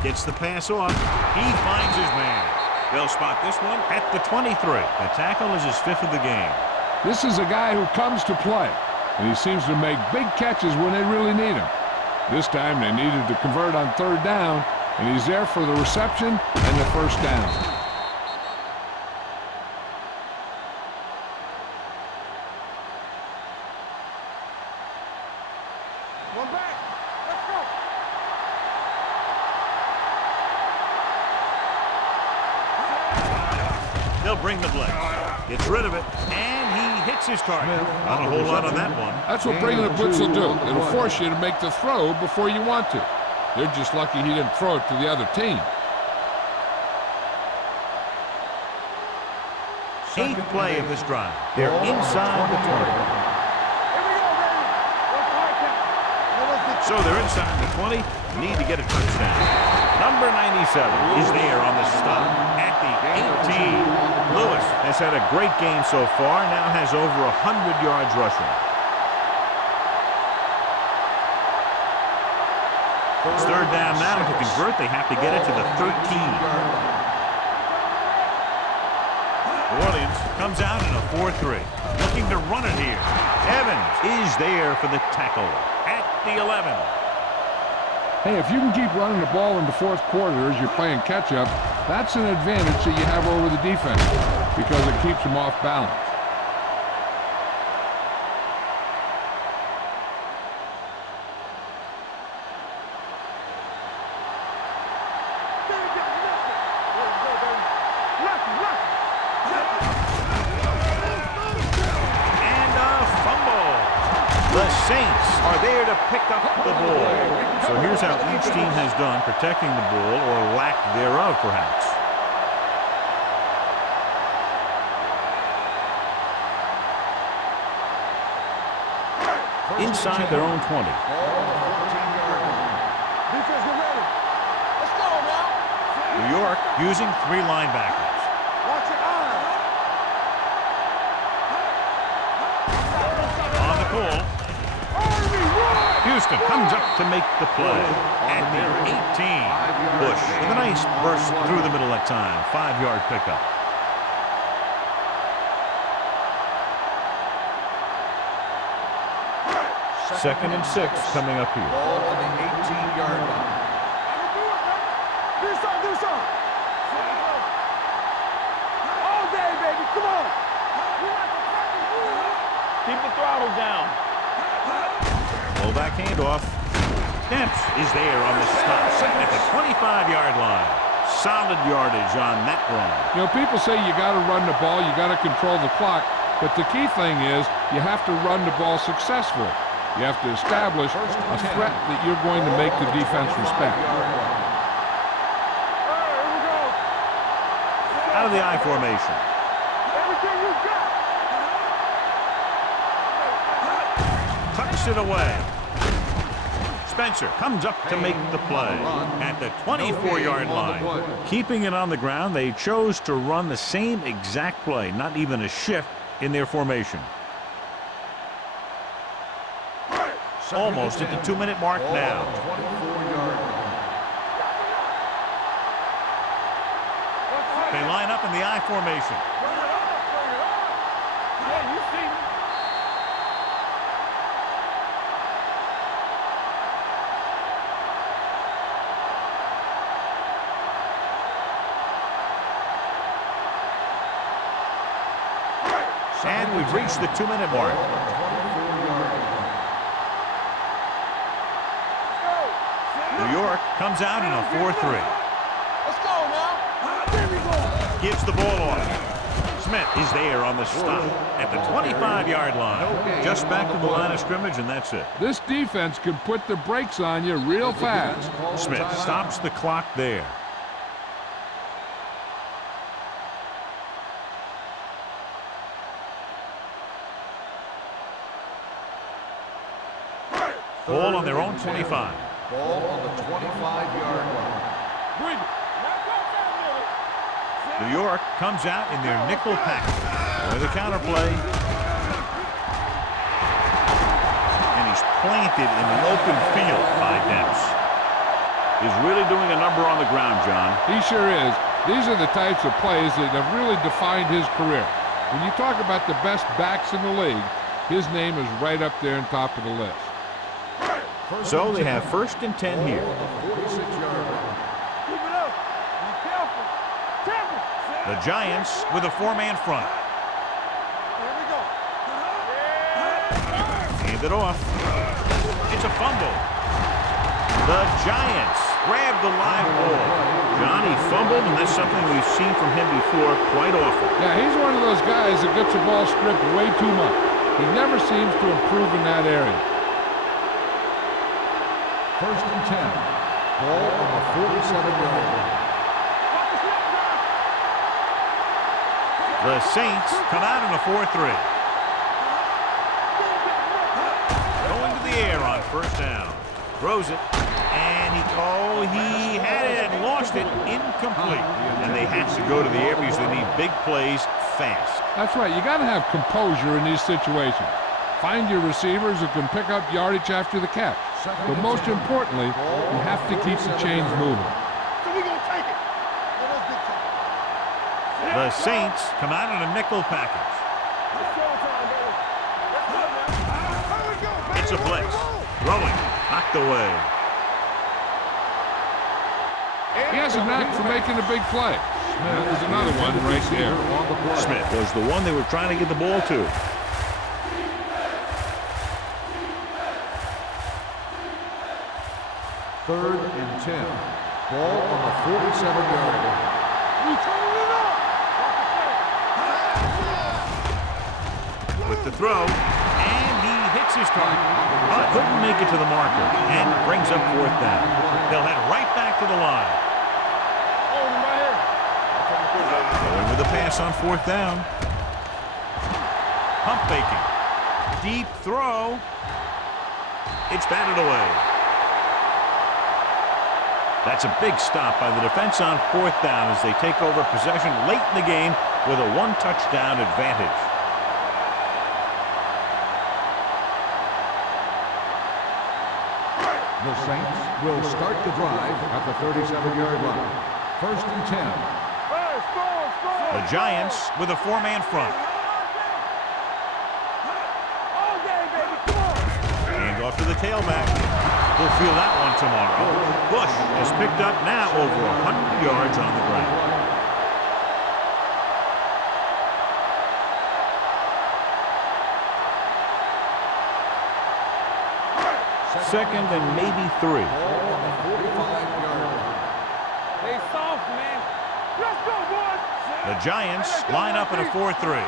Gets the pass off. He finds his man. They'll spot this one at the 23. The tackle is his 5th of the game. This is a guy who comes to play, and he seems to make big catches when they really need him. This time they needed to convert on 3rd down, and he's there for the reception and the 1st down. One back. Let's go. They'll bring the blitz. Gets rid of it, and he hits his target. Not a whole lot on that one. That's what bringing a blitz will do. It'll force you to make the throw before you want to. They're just lucky he didn't throw it to the other team. 8th play of this drive. They're inside the 20. So they're inside the 20. Need to get a touchdown. Number 97 is there on the stop at the 18. Lewis has had a great game so far, now has over 100 yards rushing. It's 3rd down now. To convert, they have to get it to the 13. New Orleans comes out in a 4-3. Looking to run it here. Evans is there for the tackle at the 11. Hey, if you can keep running the ball in the 4th quarter as you're playing catch-up, that's an advantage that you have over the defense because it keeps them off balance. And a fumble. The Saints are there to pick up the ball. So here's how each team has done protecting the ball, or lack thereof, perhaps. Inside their own 20. New York using 3 linebackers. Watch your eyes. On the call. Houston comes up to make the play at the 18. Bush with a nice burst through the middle that time. 5-yard pickup. Second and 6 coming up here. Ball on the 18-yard line. Do something. All day, baby. Come on. Keep the throttle down. Fullback handoff. Dempsey is there on the stop at the 25-yard line. Solid yardage on that run. You know, people say you got to run the ball, you got to control the clock, but the key thing is you have to run the ball successfully. You have to establish a threat that you're going to make the defense respect. Out of the I formation. Everything you got. Tucks it away. Spencer comes up to make the play at the 24-yard line. Keeping it on the ground, they chose to run the same exact play, not even a shift in their formation. Almost at the 2-minute mark now. They line up in the I formation. Yeah, you see. And we've reached the 2-minute mark. New York comes out in a 4-3. Let's go now. There we go. Gives the ball off. Smith is there on the stop at the 25-yard line. Just back to the line of scrimmage, and that's it. This defense can put the brakes on you real fast. Smith stops the clock there. Ball on their own 25. Ball on the 25-yard line. New York comes out in their nickel package with a counter play. And he's planted in the open field by Demps. He's really doing a number on the ground, John. He sure is. These are the types of plays that have really defined his career. When you talk about the best backs in the league, his name is right up there on top of the list. So they have 1st and 10 here. The Giants with a 4-man front. Hand it off. It's a fumble. The Giants grab the live ball. Johnny fumbled, and that's something we've seen from him before quite often. Yeah, he's one of those guys that gets the ball stripped way too much. He never seems to improve in that area. 1st and 10. Ball on the 47-yard line. The Saints come out in a 4-3. Going to the air on 1st down. Throws it. And he had it and lost it. Incomplete. And they have to go to the air because they need big plays fast. That's right. You got to have composure in these situations. Find your receivers who can pick up yardage after the catch. But most importantly, you have to keep the chains moving. So we're going to take it. The Saints come out in a nickel package. It's a blitz. Throwing. Knocked away. He has a knack for making a big play. There's another one right there. Smith was the one they were trying to get the ball to. Third and 10. Ball on the 47-yard line. With the throw, and he hits his target, but couldn't make it to the marker, and brings up 4th down. They'll head right back to the line. Going with the pass on 4th down. Pump faking. Deep throw. It's batted away. That's a big stop by the defense on 4th down as they take over possession late in the game with a 1-touchdown advantage. The Saints will start the drive at the 37-yard line. 1st and 10. The Giants with a 4-man front. Hand off to the tailback. We'll feel that one tomorrow. Bush has picked up now over 100 yards on the ground. Second and maybe 3. They soft, man. Let's go, boys. The Giants line up in a 4-3.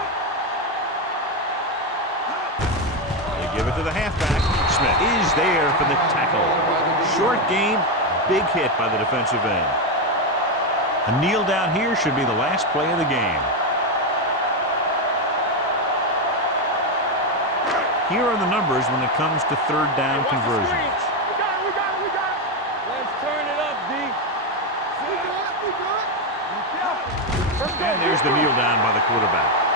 They give it to the halfback. Smith is there for the tackle. Short game, big hit by the defensive end. A kneel down here should be the last play of the game. Here are the numbers when it comes to 3rd down conversions. We got it. Let's turn it up, D. And there's the kneel down by the quarterback.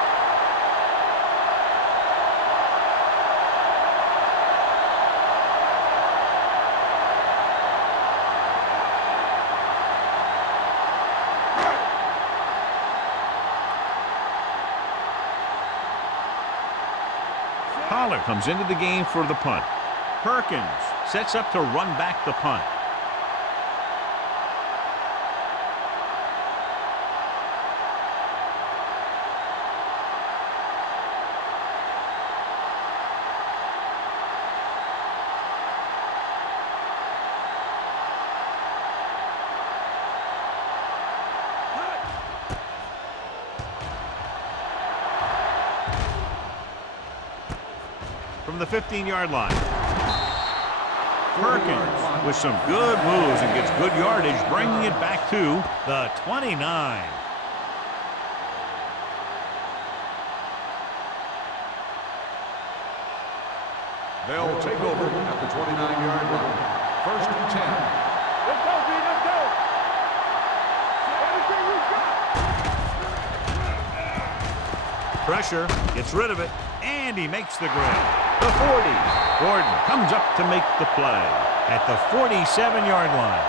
Pollard comes into the game for the punt. Perkins sets up to run back the punt. From the 15-yard line. Perkins with some good moves and gets good yardage, bringing it back to the 29. They'll take over at the 29-yard line. First and 10. Let's go, B. Let's go. Everything we got. Pressure, gets rid of it, and he makes the grab. The 40. Gordon comes up to make the play at the 47-yard line.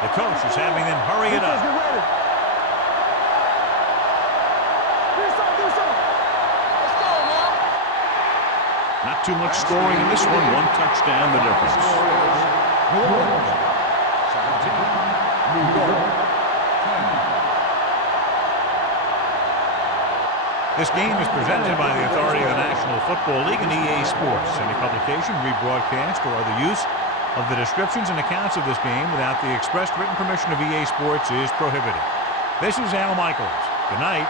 The coach is having them hurry it Defense, up. get ready. Do something. Let's go, man. Not too much scoring in this one. One touchdown, the difference. Score is New Orleans 17, New York 10. This game is presented by the authority of the National Football League and EA Sports. Any publication, rebroadcast, or other use of the descriptions and accounts of this game without the expressed written permission of EA Sports is prohibited. This is Al Michaels. Good night.